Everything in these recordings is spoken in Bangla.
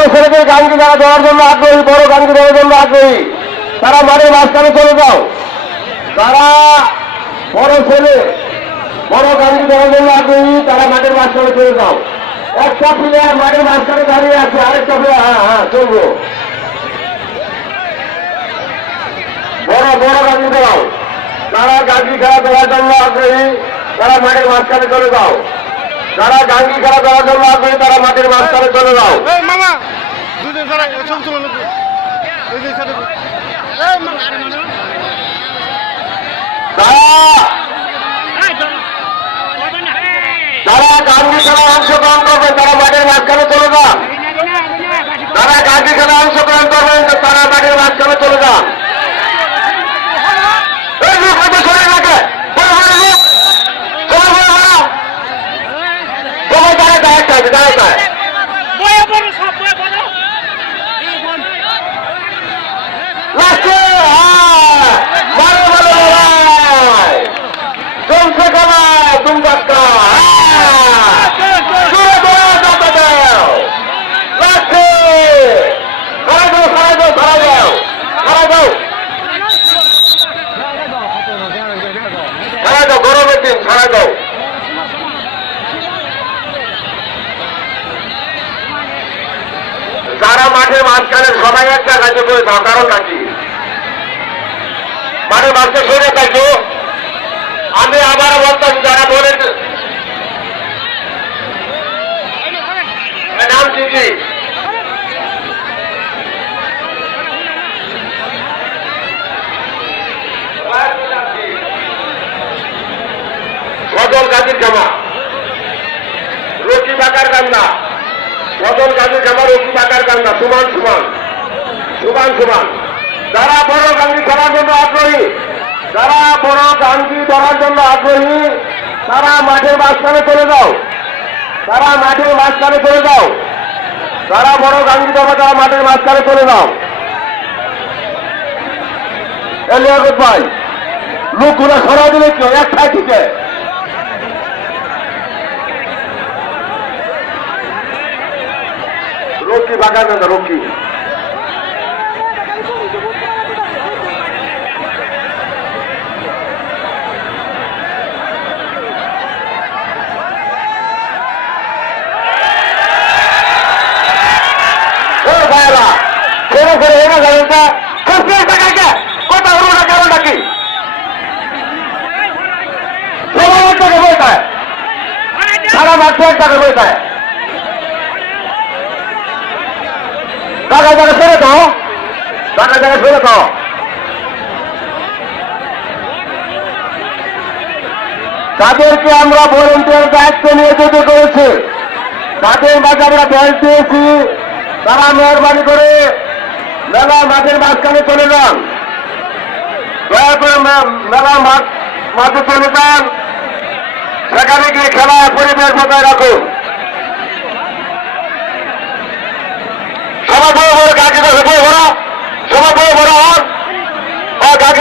বড় ছেলেদের গানকে যারা দেওয়ার জন্য আগ্রহী, বড় গানকে দেওয়ার জন্য আগ্রহী, তারা মাঠের মাঝখানে চলে যাও। তারা বড় ছেলে, বড় গানকে দেওয়ার জন্য আগ্রহী, তারা মাঠের মাঝখানে চলে যাও। একটা প্লেয়ার মাঠের মাঝখানে দাঁড়িয়ে আছে, আরেকটা প্লেয়ার হ্যাঁ হ্যাঁ চলবো। বড় বড় গাড়ি দাও। তারা গাড়ি খেলা দেওয়ার জন্য আগ্রহী, তারা মাঠের মাঝখানে চলে যাও। যারা গাঙ্গি খেলা দেওয়ার জন্য আগ্রহী তারা মাঠের মাঝখানে চলে যাও। তারা মামা মামা যারা গাঙ্গি খেলায় অংশগ্রহণ করবেন তারা মাঠের মাঝখানে চলে যান যারা গাঙ্গি খেলায় অংশগ্রহণ করবেন তারা মাঠের মাঝখানে চলে যান এই লোক হয়তো সরে রাখে বড় বড় লোক সবাই বড় বড় সবাই দাঁড়ায় দাঁড়ায় চাইবে দাঁড়ায় দাঁড়ায় বয়ে বড় সব বয়ে বড় লাস্টে হ্যাঁ মারো মারো লড়াই জমছে খেলা দুমদাক্কা জোরে দাও দাও দাও লাস্টে খাড়া দাও খাড়া দাও খাড়া দাও খাড়া দাও খাড়া দাও গরমের দিন খাড়া দাও যারা মাঠের মাঝখানে সবাই এক জায়গায় বলে থাও কারণ নাকি মাঠের মাঝখানে সরে থাকো। আমি আবার বলতাম, যারা বলে নাম কি সজল গাজীর জামা। রকি বাকার কান্না সজল গাজীর জামা রকি বাকার কান্না সমান সমান। সমান সমান। যারা বড় গান্ধী খেলার জন্য আগ্রহী, যারা বড় গান্ধী ধরার জন্য আগ্রহী, তারা মাঠের মাঝখানে চলে যাও। তারা মাঠের মাঝখানে চলে যাও। যারা বড় গান্ধী ধরবে, তারা মাঠের মাঝখানে চলে যাও। এলিয়াগত ভাই, লোকগুলো সরা দিলে কি হয়? এক ঠাই থেকে। রকি বাগান না রকি ও ভাইরা ছেড়ে ছেড়ে এনে যাবেন না খুশি টাকাকে কথা হলো না কারণটা কি সবাই এক টাকা বইটায় সারা মাসে এক টাকা টাকা টাকা তো টাকা টাকা ছেড়ে তো তাদেরকে আমরা ভলেন্টিয়ার দায়িত্ব নিয়ে যেতে করেছি। তাদের মাঝে আমরা ব্যাস দিয়েছি। তারা মেহরবানি করে মেলা মাঠের মাঝখানে চলে যান। দয়া করে মেলা মাঠে চলে যান। সেখানে গিয়ে খেলা পরিবেশ বজায় রাখুন।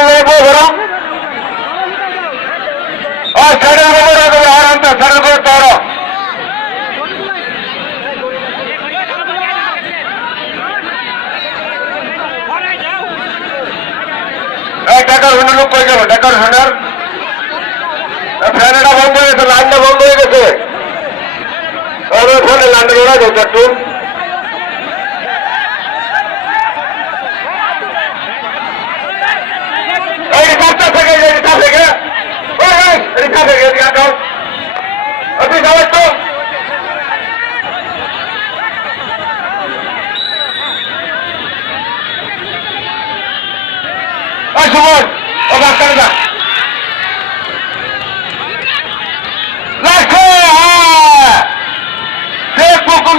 వైపు దూరం సడన్ కూడా ఒక कोई करो डकर हंडर फ्रेंडा बम गए तो लांडा और फ़ोन लांडा होना जो तू। সুমন ও বাচ্চারা যা রাখো হ্যাঁ সে কুকুর